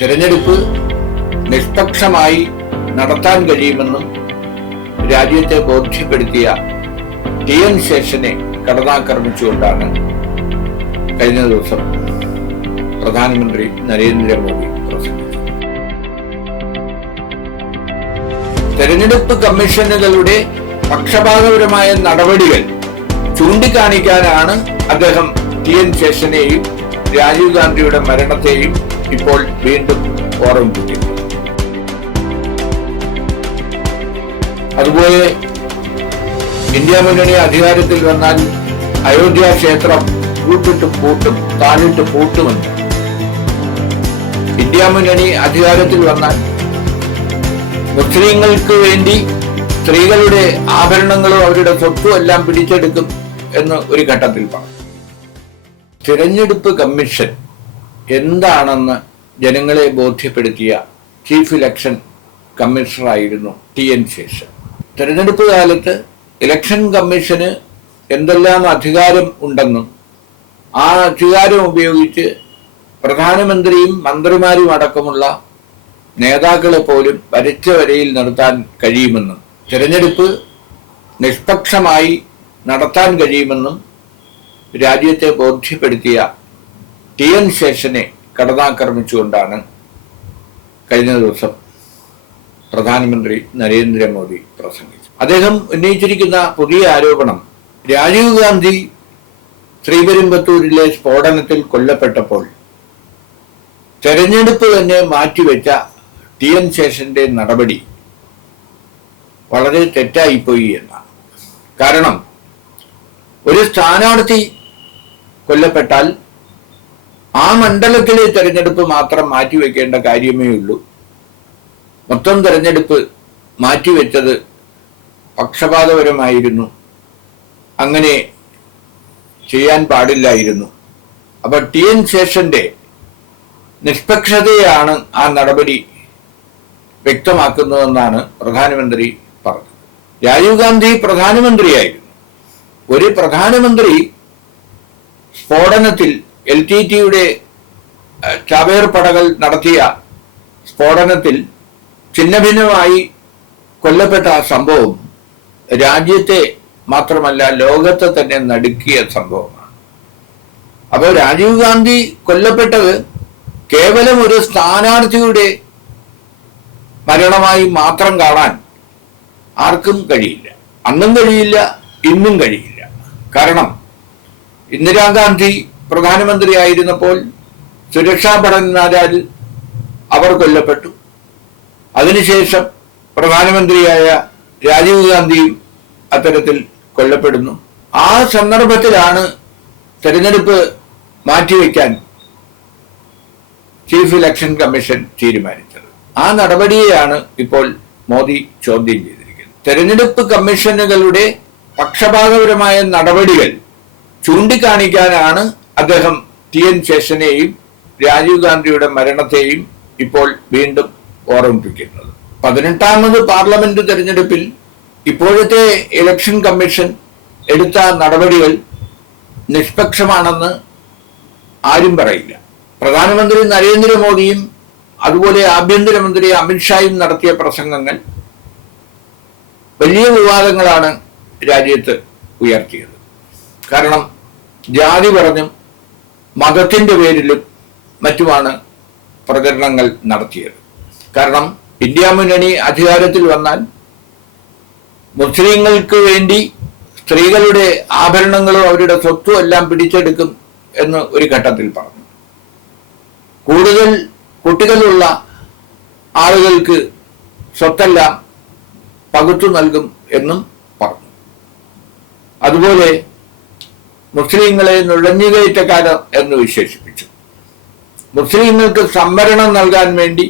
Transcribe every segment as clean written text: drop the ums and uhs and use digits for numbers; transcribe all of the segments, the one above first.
തിരഞ്ഞെടുപ്പ് നിഷ്പക്ഷമായി നടത്താൻ കഴിയുമെന്നും രാജ്യത്തെ ബോധ്യപ്പെടുത്തിയ ടി.എൻ. ശേഷനെ കടന്നാക്രമിച്ചുകൊണ്ടാണ് കഴിഞ്ഞ ദിവസം പ്രധാനമന്ത്രി നരേന്ദ്രമോദി പ്രസംഗിച്ചത്. തെരഞ്ഞെടുപ്പ് കമ്മീഷനുകളുടെ പക്ഷപാതപരമായ നടപടികൾ ചൂണ്ടിക്കാണിക്കാനാണ് അദ്ദേഹം ടി.എൻ. ശേഷനെയും രാജീവ് ഗാന്ധിയുടെ മരണത്തെയും ഇപ്പോൾ വീണ്ടും ഓർമ്മിപ്പിക്കുന്നത്. അതുപോലെ ഇന്ത്യ മുന്നണി അധികാരത്തിൽ വന്നാൽ അയോധ്യ ക്ഷേത്രം പൂട്ടിട്ട് പൂട്ടും, താഴിട്ട് പൂട്ടുമെന്ന്. ഇന്ത്യ മുന്നണി അധികാരത്തിൽ വന്നാൽ മുസ്ലിങ്ങൾക്ക് വേണ്ടി സ്ത്രീകളുടെ ആഭരണങ്ങളും അവരുടെ സ്വത്തും എല്ലാം പിടിച്ചെടുക്കും എന്ന് ഒരു ഘട്ടത്തിൽ പറഞ്ഞു. തിരഞ്ഞെടുപ്പ് കമ്മീഷൻ എന്താണെന്ന് ജനങ്ങളെ ബോധ്യപ്പെടുത്തിയ ചീഫ് ഇലക്ഷൻ കമ്മീഷണറായിരുന്നു ടി.എൻ. ശേഷൻ. തിരഞ്ഞെടുപ്പ് കാലത്ത് ഇലക്ഷൻ കമ്മീഷന് എന്തെല്ലാം അധികാരം ഉണ്ടെന്നും ആ അധികാരം ഉപയോഗിച്ച് പ്രധാനമന്ത്രിയും മന്ത്രിമാരും അടക്കമുള്ള നേതാക്കളെ പോലും വരച്ച വരയിൽ നടത്താൻ കഴിയുമെന്നും തിരഞ്ഞെടുപ്പ് നിഷ്പക്ഷമായി നടത്താൻ കഴിയുമെന്നും രാജ്യത്തെ ബോധ്യപ്പെടുത്തിയ ടി.എൻ. ശേഷനെ കടന്നാക്രമിച്ചുകൊണ്ടാണ് കഴിഞ്ഞ ദിവസം പ്രധാനമന്ത്രി നരേന്ദ്രമോദി പ്രസംഗിച്ചത്. അദ്ദേഹം ഉന്നയിച്ചിരിക്കുന്ന പുതിയ ആരോപണം രാജീവ് ഗാന്ധി ശ്രീപെരുമ്പത്തൂരിലെ സ്ഫോടനത്തിൽ കൊല്ലപ്പെട്ടപ്പോൾ തെരഞ്ഞെടുപ്പ് തന്നെ മാറ്റിവെച്ച ടി.എൻ. ശേഷന്റെ നടപടി വളരെ തെറ്റായിപ്പോയി എന്നാണ്. കാരണം ഒരു സ്ഥാനാർത്ഥി കൊല്ലപ്പെട്ടാൽ ആ മണ്ഡലത്തിലെ തെരഞ്ഞെടുപ്പ് മാത്രം മാറ്റിവെക്കേണ്ട കാര്യമേ ഉള്ളൂ. മൊത്തം തെരഞ്ഞെടുപ്പ് മാറ്റിവെച്ചത് പക്ഷപാതപരമായിരുന്നു, അങ്ങനെ ചെയ്യാൻ പാടില്ലായിരുന്നു. അപ്പൊ ടി.എൻ. ശേഷന്റെ നിഷ്പക്ഷതയാണ് ആ നടപടി വ്യക്തമാക്കുന്നതെന്നാണ് പ്രധാനമന്ത്രി പറഞ്ഞത്. രാജീവ് ഗാന്ധി പ്രധാനമന്ത്രിയായിരുന്നു. ഒരു പ്രധാനമന്ത്രി സ്ഫോടനത്തിൽ LTTയുടെ ചാവേർ പടകൾ നടത്തിയ സ്ഫോടനത്തിൽ ഛിന്നഭിന്നമായി കൊല്ലപ്പെട്ട ആ സംഭവം രാജ്യത്തെ മാത്രമല്ല ലോകത്തെ തന്നെ നടുക്കിയ സംഭവമാണ്. അപ്പോൾ രാജീവ് ഗാന്ധി കൊല്ലപ്പെട്ടത് കേവലം ഒരു സ്ഥാനാർത്ഥിയുടെ മരണമായി മാത്രം കാണാൻ ആർക്കും കഴിയില്ല. അന്നും കഴിയില്ല, ഇന്നും കഴിയില്ല. കാരണം ഇന്ദിരാഗാന്ധി പ്രധാനമന്ത്രിയായിരുന്നപ്പോൾ സുരക്ഷാ ഭടന്മാരാൽ അവർ കൊല്ലപ്പെട്ടു. അതിനുശേഷം പ്രധാനമന്ത്രിയായ രാജീവ് ഗാന്ധിയും അത്തരത്തിൽ കൊല്ലപ്പെടുന്നു. ആ സന്ദർഭത്തിലാണ് തെരഞ്ഞെടുപ്പ് മാറ്റിവെക്കാൻ ചീഫ് ഇലക്ഷൻ കമ്മീഷൻ തീരുമാനിച്ചത്. ആ നടപടിയെയാണ് ഇപ്പോൾ മോദി ചോദ്യം ചെയ്തിരിക്കുന്നത്. തെരഞ്ഞെടുപ്പ് കമ്മീഷനുകളുടെ പക്ഷപാതപരമായ നടപടികൾ ചൂണ്ടിക്കാണിക്കാനാണ് അദ്ദേഹം ടി.എൻ. ശേഷനെയും രാജീവ് ഗാന്ധിയുടെ മരണത്തെയും ഇപ്പോൾ വീണ്ടും ഓർമ്മിപ്പിക്കുന്നത്. 18ാമത് പാർലമെന്റ് തെരഞ്ഞെടുപ്പിൽ ഇപ്പോഴത്തെ ഇലക്ഷൻ കമ്മീഷൻ എടുത്ത നടപടികൾ നിഷ്പക്ഷമാണെന്ന് ആരും പറയില്ല. പ്രധാനമന്ത്രി നരേന്ദ്രമോദിയും അതുപോലെ ആഭ്യന്തരമന്ത്രി അമിത്ഷായും നടത്തിയ പ്രസംഗങ്ങൾ വലിയ വിവാദങ്ങളാണ് രാജ്യത്ത് ഉയർത്തിയത്. കാരണം ജാതി പറഞ്ഞും മതത്തിന്റെ പേരിലും മറ്റുമാണ് പ്രചരണങ്ങൾ നടത്തിയത്. കാരണം ഇന്ത്യ മുന്നണി അധികാരത്തിൽ വന്നാൽ മുസ്ലിങ്ങൾക്ക് വേണ്ടി സ്ത്രീകളുടെ ആഭരണങ്ങളും അവരുടെ സ്വത്തും എല്ലാം പിടിച്ചെടുക്കും എന്ന് ഒരു ഘട്ടത്തിൽ പറഞ്ഞു. കൂടുതൽ കുട്ടികളുള്ള ആളുകൾക്ക് സ്വത്തെല്ലാം പകുത്തു നൽകും എന്നും പറഞ്ഞു. അതുപോലെ മുസ്ലിങ്ങളെ നുഴഞ്ഞുകയറ്റക്കാർ എന്ന് വിശേഷിപ്പിച്ചു. മുസ്ലിങ്ങൾക്ക് സംവരണം നൽകാൻ വേണ്ടി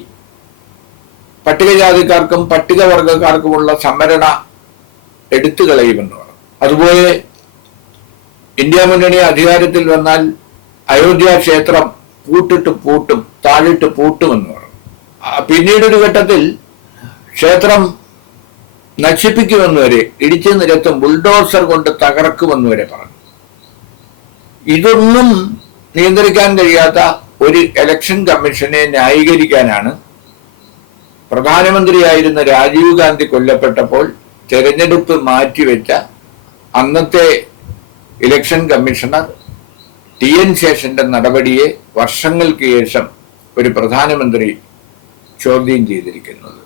പട്ടികജാതിക്കാർക്കും പട്ടികവർഗക്കാർക്കുമുള്ള സംവരണ എടുത്തു കളയുമെന്ന് പറഞ്ഞു. അതുപോലെ ഇന്ത്യ മുന്നണി അധികാരത്തിൽ വന്നാൽ അയോധ്യ ക്ഷേത്രം പൂട്ടിട്ട് പൂട്ടും, താഴിട്ട് പൂട്ടുമെന്ന് പറഞ്ഞു. പിന്നീടൊരു ഘട്ടത്തിൽ ക്ഷേത്രം നശിപ്പിക്കുമെന്ന് വരെ, ഇടിച്ചു നിരത്തും, ബുൾഡോസർ കൊണ്ട് തകർക്കുമെന്ന് വരെ പറഞ്ഞു. ഇതൊന്നും നിയന്ത്രിക്കാൻ കഴിയാത്ത ഒരു ഇലക്ഷൻ കമ്മീഷനെ ന്യായീകരിക്കാനാണ് പ്രധാനമന്ത്രിയായിരുന്ന രാജീവ് ഗാന്ധി കൊല്ലപ്പെട്ടപ്പോൾ തെരഞ്ഞെടുപ്പ് മാറ്റിവെച്ച അന്നത്തെ ഇലക്ഷൻ കമ്മീഷണർ TN ശേഷന്റെ നടപടിയെ വർഷങ്ങൾക്ക് ശേഷം ഒരു പ്രധാനമന്ത്രി ചോദ്യം ചെയ്തിരിക്കുന്നത്.